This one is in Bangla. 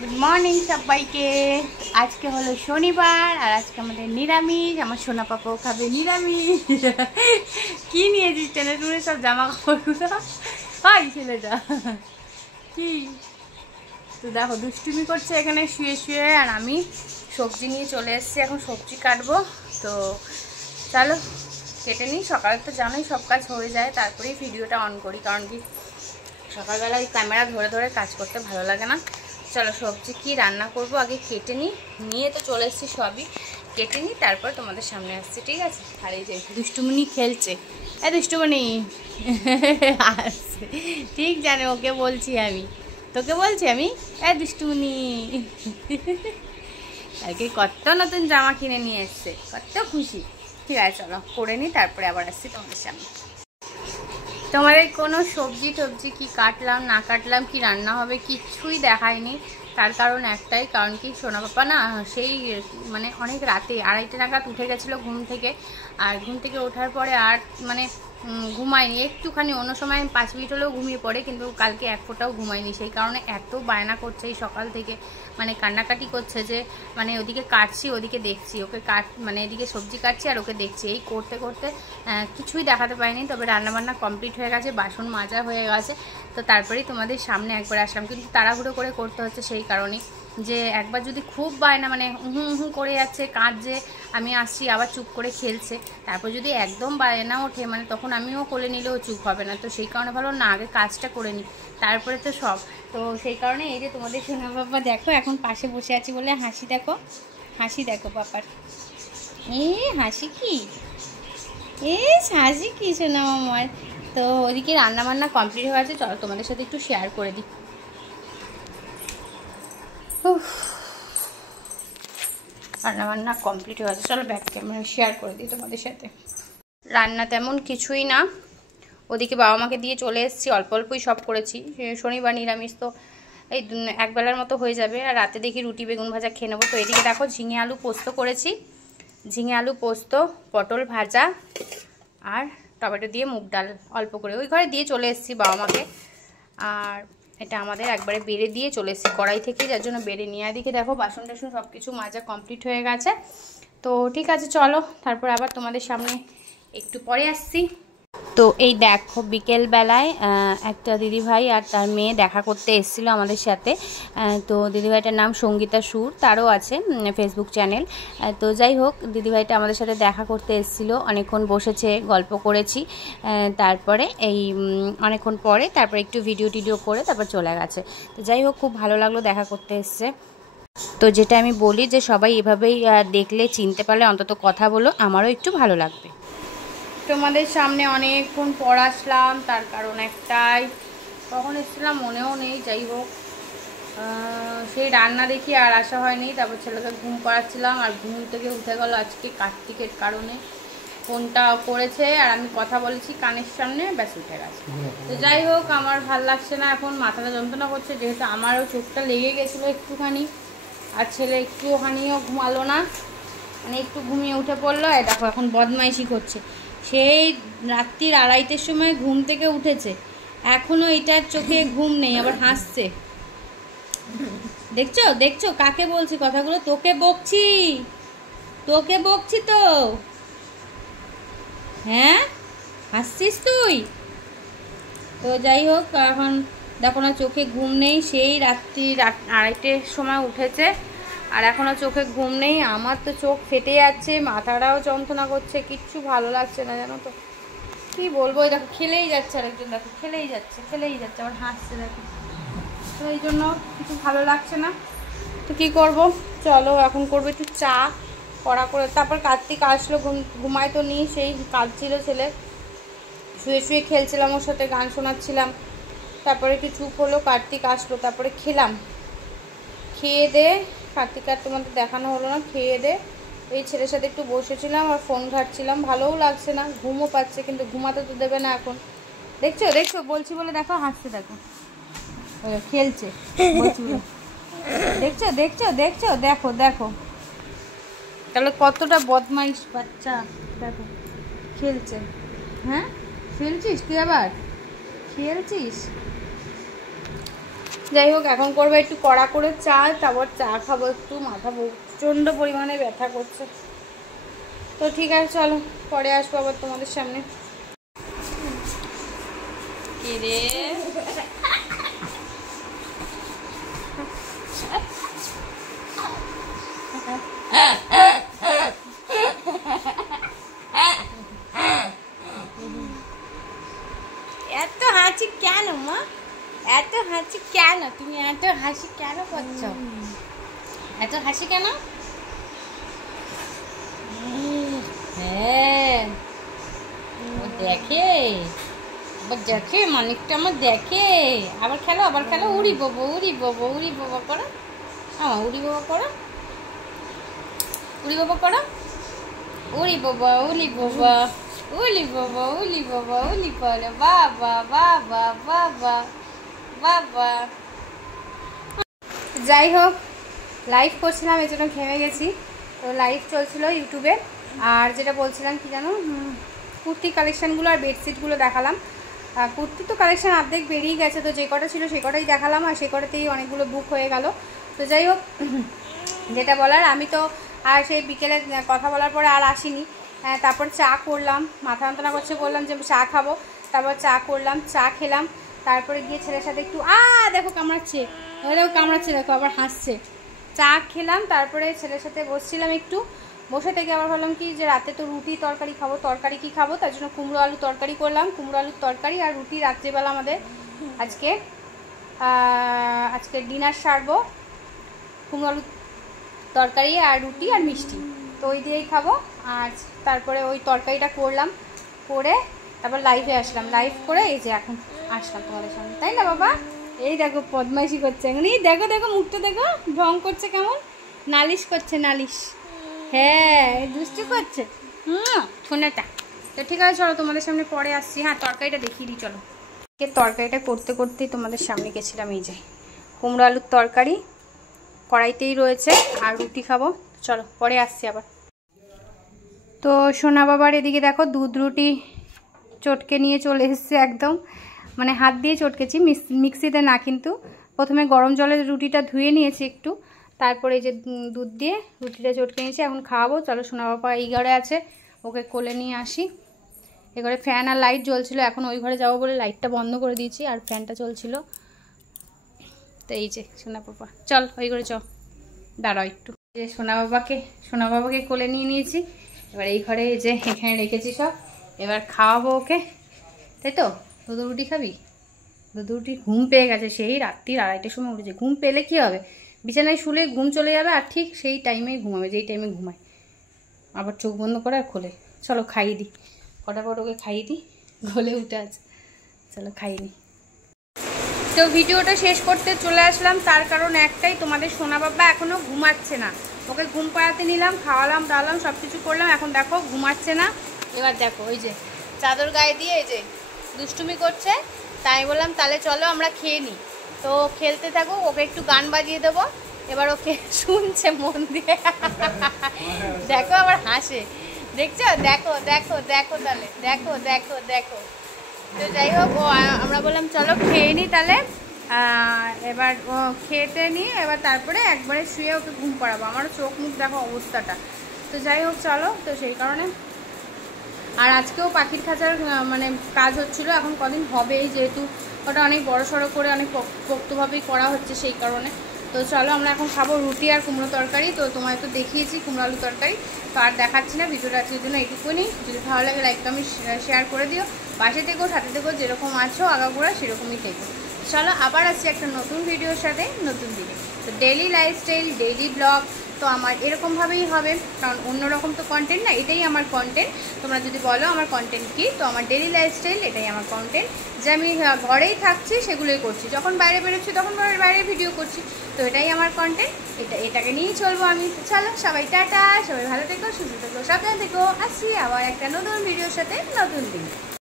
গুড মর্নিং সবাইকে। আজকে হলো শনিবার আর আজকে আমাদের নিরামিষ। আমার সোনা পাপাও খাবে নিরামিষ। কি নিয়েছিস টেনে টুনে সব জামা কাপড়গুলো? হয় ছেলেটা কি তো দেখো দুষ্টুমি করছে এখানে শুয়ে শুয়ে। আর আমি সবজি নিয়ে চলে এসেছি, এখন সবজি কাটবো। তো চলো কেটে নিই। সকালে তো জানোই সব কাজ হয়ে যায়, তারপরেই ভিডিওটা অন করি, কারণ কি সকালবেলা ওই ক্যামেরা ধরে ধরে কাজ করতে ভালো লাগে না। চলো সবজি কি রান্না করব আগে কেটে নিই। নিয়ে তো চলে এসেছি, সবই কেটে নিই, তারপর তোমাদের সামনে আসছি, ঠিক আছে? আর এই যে দুষ্টুমনি খেলছে, দুষ্টুমনি আসছে, ঠিক জানে ওকে বলছি আমি, তোকে বলছি আমি দুষ্টুমনি। আগে কত নতুন জামা কিনে নিয়ে এসছে, কত খুশি। ঠিক আছে চলো করে নিই, তারপরে আবার আসছি তোমাদের সামনে। তোমাদের কোনো সবজি টবজি কি কাটলাম না কাটলাম, কি রান্না হবে কিচ্ছুই দেখায়নি। তার কারণ একটাই, কারণ কি সোনা পাপা না সেই মানে অনেক রাতে 2:30 নাগাদ উঠে গেছিলো ঘুম থেকে। আর ঘুম থেকে ওঠার পরে আর মানে ঘুমায়নি একটুখানি, অন্য সময় 5 মিনিট হলেও ঘুমিয়ে পড়ে, কিন্তু কালকে এক ফোঁটাও ঘুমায়নি। সেই কারণে এত বায়না করছে এই সকাল থেকে, মানে কান্নাকাটি করছে যে মানে ওদিকে কাটছি ওদিকে দেখছি, ওকে মানে এদিকে সবজি কাটছি আর ওকে দেখছি, এই করতে করতে কিছুই দেখাতে পাইনি। তবে রান্নাবান্না কমপ্লিট হয়ে গেছে, বাসন মাজা হয়ে গেছে। তো তারপরেই তোমাদের সামনে একবার আসলাম, কিন্তু তাড়াহুড়ো করে করতে হচ্ছে সেই কারণেই যে একবার যদি খুব বায়না মানে হুঁ করে যাচ্ছে, কাঁদছে, আমি আসছি আবার চুপ করে খেলছে, তারপর যদি একদম বায়না ওঠে মানে তখন আমিও কোলে নিলেও চুপ হবে না। তো সেই কারণে ভালো না আগে কাজটা করে নিই, তারপরে তো সব। তো সেই কারণে এই যে তোমাদের সোনা বাবা দেখো এখন পাশে বসে আছি বলে হাসি দেখো, হাসি দেখো বাবার, হাসি কি হাসি কি সোনা আমার। তো ওদিকে রান্নাবান্না কমপ্লিট হয়ে গেছে, চলো তোমাদের সাথে একটু শেয়ার করে দিই। রান্নাবান্না কমপ্লিট হয়ে গেছে, চলো ব্যাক ক্যামেরা শেয়ার করে দিই তোমাদের সাথে। রান্না তেমন কিছুই না, ওদিকে বাবা মাকে দিয়ে চলে এসেছি, অল্প অল্পই সব করেছি। শনিবার নিরামিষ তো এই একবেলার মতো হয়ে যাবে, আর রাতে দেখি রুটি বেগুন ভাজা খেয়ে নেবো। তো এদিকে দেখো ঝিঙে আলু পোস্ত করেছি, ঝিঙে আলু পোস্ত, পটল ভাজা আর টমেটো দিয়ে মুগ ডাল অল্প করে ওই ঘরে দিয়ে চলে এসেছি বাবা মাকে। আর এটা আমাদের একবারে বেড়ে দিয়ে চলে এসেছি কড়াই থেকে, যার জন্য বেড়ে নিয়ে এদিকে দেখো বাসন টাসন সব কিছু মাজা কমপ্লিট হয়ে গেছে। তো ঠিক আছে চলো তারপর আবার তোমাদের সামনে একটু পরে আসছি। তো এই দেখো বিকেলবেলায় একটা দিদিভাই আর তার মেয়ে দেখা করতে এসেছিলো আমাদের সাথে। তো দিদিভাইটার নাম সঙ্গীতা সুর, তারও আছে ফেসবুক চ্যানেল। তো যাই হোক দিদিভাইটা আমাদের সাথে দেখা করতে এসেছিলো, অনেকক্ষণ বসেছে, গল্প করেছি। তারপরে এই অনেকক্ষণ পরে তারপরে একটু ভিডিও টিডিও করে তারপর চলে গেছে। তো যাই হোক খুব ভালো লাগলো দেখা করতে এসছে। তো যেটা আমি বলি যে সবাই এভাবেই দেখলে চিনতে পারলে অন্তত কথা বলো, আমারও একটু ভালো লাগবে। তোমাদের সামনে অনেকক্ষণ পর আসলাম, তার কারণ একটাই, কখন এসেছিলাম মনেও নেই। যাই হোক সেই রান্না দেখি আর আসা হয়নি, তারপর ছেলেকে ঘুম পাড়াচ্ছিলাম আর ঘুম থেকে উঠে গেল আজকে কার্তিকের কারণে। ফোনটা করেছে আর আমি কথা বলেছি কানের সামনে, ব্যাস উঠে গেছে। তো যাই হোক আমার ভাল লাগছে না, এখন মাথাটা যন্ত্রণা করছে, যেহেতু আমারও চোখটা লেগে গেছিলো একটুখানি, আর ছেলে একটুখানিও ঘুমালো না, মানে একটু ঘুমিয়ে উঠে পড়লো। আর দেখো এখন বদমাইশি করছে, সেই রাত্রির 2:30-এর সময় ঘুম থেকে উঠেছে, এখনো এটার চোখে ঘুম নেই, আবার হাসছে। দেখছো দেখছো কাকে বলছি কথাগুলো? তোকে বকছি, তোকে বকছি তো। হ্যাঁ হাসছিস তুই? তো যাই হোক এখন দেখো না চোখে ঘুম নেই, সেই রাত্রি 2:30-এর সময় উঠেছে আর এখনও চোখে ঘুম নেই। আমার তো চোখ ফেটে যাচ্ছে, মাথাটাও যন্ত্রণা করছে, কিচ্ছু ভালো লাগছে না জানো তো, কি বলবো। ওই দেখো খেলেই যাচ্ছে, আরেকজন দেখো খেলেই যাচ্ছে আবার হাসছে দেখো। তো এই জন্য কিছু ভালো লাগছে না। তো কী করবো, চলো এখন করবো একটু চা কড়া করে। তারপর কার্তিক আসলো, ঘুমায় তো নিই, সেই কাঁদছিল ছেলে, শুয়ে শুয়ে খেলছিলাম ওর সাথে, গান শোনাচ্ছিলাম। তারপরে একটু চুপ হলো, কার্তিক আসলো, তারপরে খেলাম, খেয়ে দে কার্তিক আর তোমাদের দেখানো হলো না। খেয়ে দে এই ছেলের সাথে একটু বসেছিলাম আর ফোন ঘাটছিলাম, ভালোও লাগছে না, ঘুমও পাচ্ছে, কিন্তু ঘুমাতে তো দেবে না এখন। দেখছো দেখছো বলছি বলে দেখো হাসছে, দেখো খেলছে বলছি বলে, দেখছো দেখছো দেখছো দেখো দেখো তাহলে কতটা বদমাইশ বাচ্চা, দেখো খেলছে। হ্যাঁ খেলছিস তুই, আবার খেলছিস? যাই হোক, এখন করবো একটু কড়া করে চা, তারপর চা খাবো। একটু মাথা প্রচণ্ড পরিমাণে ব্যথা করছে। তো ঠিক আছে, চলো পরে আসবো আবার তোমাদের সামনে। কি রে এত হাসি কেন মা? এত হাসি কেন? তুমি এত হাসি কেন করছো? এত হাসি কেন? হ্যাঁ, ও দেখে, দেখে মানিকটা আমার দেখে। আবার খেলো, আবার খেলো। উড়ি বাবা, উড়ি বাবা, উড়ি বাবা করো। উড়ি বাবা করো, উড়ি বাবা করো। উড়ি বাবা, উলি বাবা, উলি বাবা, উলি বাবা, উলি করো। বাবা বাবা বাবা বাবা। যাই হোক, লাইভ করছিলাম, এই জন্য ঘেমে গেছি। তো লাইভ চলছিল ইউটিউবে। আর যেটা বলছিলাম কি জানো, কুর্তি কালেকশানগুলো আর বেডশিটগুলো দেখালাম। কুর্তি তো কালেকশান অর্ধেক বেরিয়ে গেছে, তো যে কটা ছিল সেই কটাই দেখালাম, আর সেই কটাতেই অনেকগুলো বুক হয়ে গেল। তো যাই হোক, যেটা বলার, আমি তো আর সেই বিকেলে কথা বলার পরে আর আসিনি। তারপর চা করলাম, মাথা যন্ত্রণা করছে, বললাম যে চা খাবো। তারপর চা করলাম, চা খেলাম। তারপরে গিয়ে ছেলের সাথে একটু দেখো কামড়াচ্ছে, দেখো কামড়াচ্ছে, দেখো আবার হাসছে। চা খেলাম, তারপরে ছেলের সাথে বসছিলাম একটু। বসে থেকে আবার ভাবলাম কি যে রাতে তো রুটি তরকারি খাবো, তরকারি কি খাবো, তার জন্য কুমড়ো আলু তরকারি করলাম। কুমড়ো আলুর তরকারি আর রুটি রাত্রিবেলা আমাদের আজকে ডিনার সারবো। কুমড়ো আলু তরকারি আর রুটি আর মিষ্টি, তো ওই দিয়েই খাবো। আর তারপরে ওই তরকারিটা করলাম, করে তারপর লাইভে আসলাম। লাইভ করে এই যে এখন আসলাম তোমাদের সামনে, তাই না বাবা? এই দেখো বদমাইশি করছে এখন, এই দেখো দেখো মুখটা দেখো, ঢং করছে কেমন, নালিশ করছে, নালিশ। হ্যাঁ, দুষ্টু করছে ফোনেটা। তো ঠিক আছে, চলো তোমাদের সামনে পরে আসছি। হ্যাঁ, তরকারিটা দেখিয়ে দিই চলো। তরকারিটা করতে করতেই তোমাদের সামনে গেছিলাম। এই যে কুমড়ো আলুর তরকারি কড়াইতেই রয়েছে, আর রুটি খাবো। চলো পরে আসছি আবার। তো সোনা বাবার এদিকে দেখো দুধ রুটি চটকে নিয়ে চলে এসেছে, একদম মানে হাত দিয়ে চটকেছি, মিক্সিতে না। কিন্তু প্রথমে গরম জলের রুটিটা ধুয়ে নিয়েছি একটু, তারপরে এই যে দুধ দিয়ে রুটিটা চটকে নিয়েছি। এখন খাওয়াবো। চলো, সোনা বাবা এই ঘরে আছে, ওকে কোলে নিয়ে আসি। এ ঘরে ফ্যান আর লাইট জ্বলছিল, এখন ওই ঘরে যাবো বলে লাইটটা বন্ধ করে দিয়েছি, আর ফ্যানটা চলছিল। তো এই যে সোনা বাবা, চল ওই ঘরে চ, দাঁড়াও একটু। যে সোনা বাবাকে কোলে নিয়ে নিয়েছি। এবার এই ঘরে যে এখানে রেখেছি সব, এবার খাওয়াবো ওকে, তাই তো? দুধ রুটি খাবি? দুধ রুটি ঘুম পেয়ে গেছে, সেই রাত্রির 2:30টার সময় উঠেছে। ঘুম পেলে কি হবে, বিছানায় শুলে ঘুম চলে যাবে, আর ঠিক সেই টাইমেই ঘুমাবে, যেই টাইমে ঘুমায়। আবার চোখ বন্ধ করে আর খোলে। চলো খাইয়ে দিই, ফটাফট ওকে খাইয়ে দিই, গলে উঠে আছে। চলো খাইয়ে নিই। তো ভিডিওটা শেষ করতে চলে আসলাম, তার কারণ একটাই, তোমাদের সোনা বাবা এখনও ঘুমাচ্ছে না। ওকে ঘুম পাড়াতে নিলাম, খাওয়ালাম দাওয়ালাম, সব কিছু করলাম, এখন দেখো ঘুমাচ্ছে না। এবার দেখো ওই যে চাদর গায়ে দিয়ে এই যে দুষ্টুমি করছে। তাই বললাম তাহলে চলো আমরা খেয়ে নিই। তো খেলতে থাকো, ওকে একটু গান বাজিয়ে দেবো। এবার ওকে শুনছে মন দিয়ে, দেখো আবার হাসে, দেখছো? দেখো দেখো দেখো, তাহলে দেখো দেখো দেখো। তো যাই হোক, আমরা বললাম চলো খেয়ে নিই তাহলে। এবার ও খেতে নিয়ে এবার তারপরে একবারে শুয়ে ওকে ঘুম পাড়াবো। আমারও চোখ মুখ দেখো অবস্থাটা। তো যাই হোক চলো, তো সেই কারণে। আর আজকেও পাখির খাঁচার মানে কাজ হচ্ছিলো, এখন কদিন হবেই, যেহেতু ওটা অনেক বড়সড় করে অনেক পোক্তভাবেই করা হচ্ছে, সেই কারণে। তো চলো আমরা এখন খাবো রুটি আর কুমড়ো তরকারি। তো তোমায় তো দেখিয়েছি কুমড়ো আলু তরকারি, তো আর দেখাচ্ছি না। ভিডিওটা আজকের জন্য এইটুকুনি। যদি ভালো লাগে লাইক কমেন্ট শেয়ার করে দিও। পাশে থেকো, সাথে থেকো, যেরকম আছো আগাগোড়া সেরকমই থেকো। চলো আবার আসছি একটা নতুন ভিডিওর সাথে, নতুন দিনে। তো ডেইলি লাইফস্টাইল, ডেইলি ব্লগ তো আমার এরকমভাবেই হবে, কারণ অন্যরকম তো কন্টেন্ট না, এটাই আমার কন্টেন্ট। তোমরা যদি বলো আমার কন্টেন্ট কী, তো আমার ডেইলি লাইফস্টাইল এটাই আমার কন্টেন্ট। যে আমি ঘরেই থাকছি সেগুলোই করছি, যখন বাইরে বেরোচ্ছি তখন বাইরে ভিডিও করছি, তো এটাই আমার কন্টেন্ট। এটাকে নিয়েই চলবো আমি। চলো সবাই টাটা, সবাই ভালো থেকো, সুস্থ থেকো, সাবধানে থেকো। আসছি আবার একটা নতুন ভিডিওর সাথে, নতুন দিন।